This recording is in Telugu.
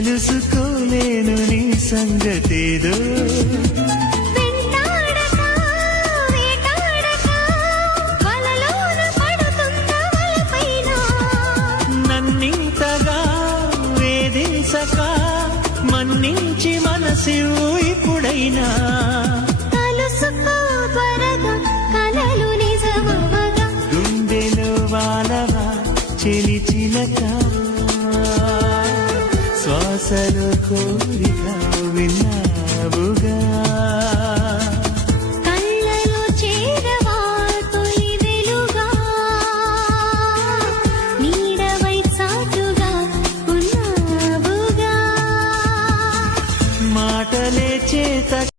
తెలుసుకోలేను నీ సంగతేదో నన్నింతగా వేధించక మన్నించి మనసివు ఇప్పుడైనా గుండెలో వాలవా చెలి చిలక శ్వాసలో కోరిక